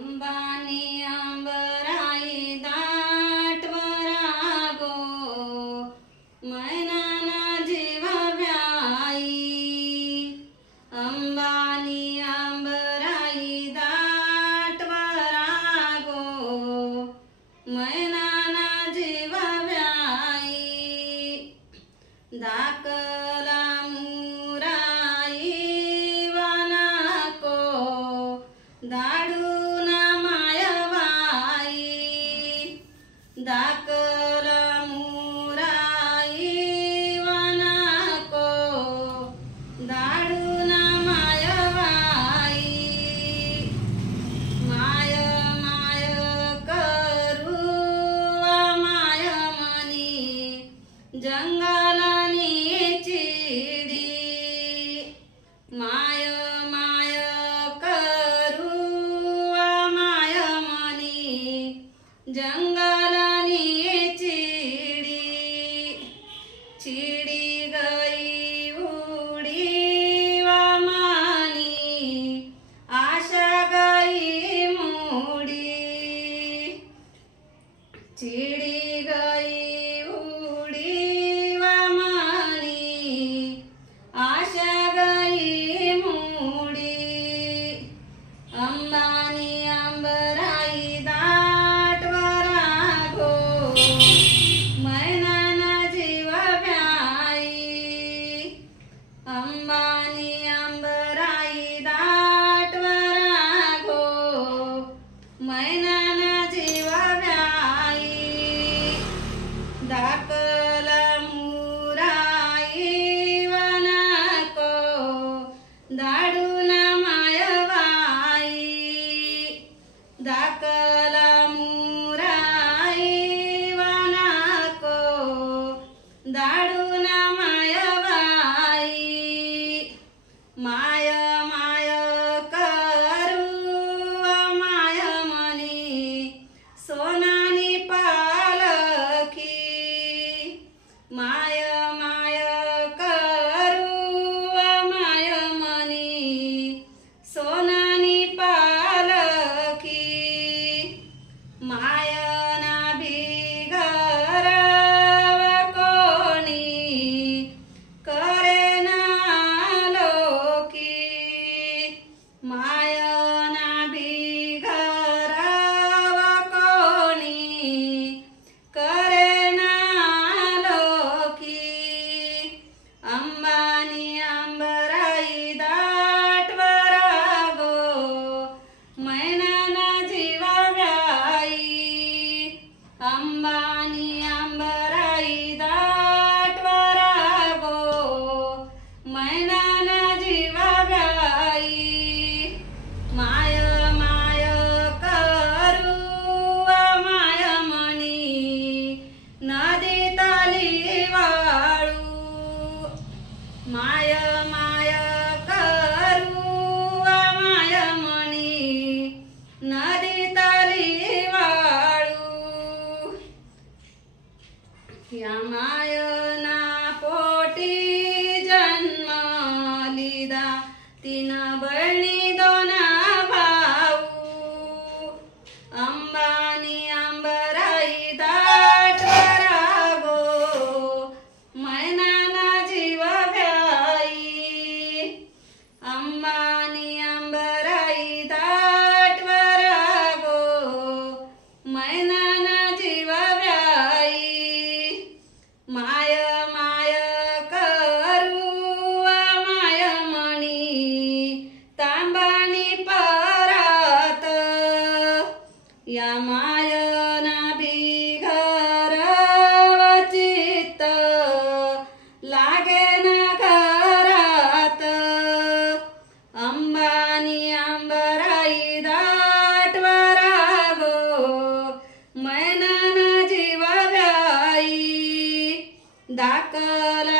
अंबानी अंबराई दाटवरा गो मैनाना जीव व्याई। अंबानी अंबराई दाटवरा गो मैनाना जीव व्याई। दाकला मुराई वनको दाडून मायवाई। दाकला मुराई वनको दाडून मायवाई। माय माय करू माय मनी जंगलानी चिडी। माय माय करू माय मनी जंगलानी चिडी। चिडी गई उडी वामानी आशा गई मुडी। चिडी गई उडी वामानी आशा गई मुडी। अंबानी अंबराई दाटवरा गो मैनाना जीव व्याई। अंबानी अंबराई दाटवरा गो मैनाना जीव व्याई। दाकला मुराई वनको दाडून मायवाई। दाकला मुराई वनको दाडून मायवाई। माय माय करू माय मनी सोनानी पालखी। माय माय करू माय मनी सोनानी पालखी। मायना बिगर कोणी करेना लोकी। मायना बिगर कोणी करेना लोकी। अंबानी अंबराई दाटवरा गो मैनाना जीव व्याई। अंबानी अंबराई दाटवरा गो मैनाना जीव व्याई। माय माय करू माय मनी नदी ताली वाळू। माय माय करू माय मनी नदी ताली वाळू। या मायना पोटी जन्म लिदा तीन बहिणी दोन भाऊ। अंबानी अंबराई दाटवरा गो मैनाना जीव व्याई। अंबानी अंबराई दाटवरा गो मैनाना जीव व्याई। माय माय करू माय मणी तांबानी परात। या मायना बिगर चित्त लागेना घरात। अंबानी अंबराई दाटवरा गो मैनाना जीव व्याई। दाकला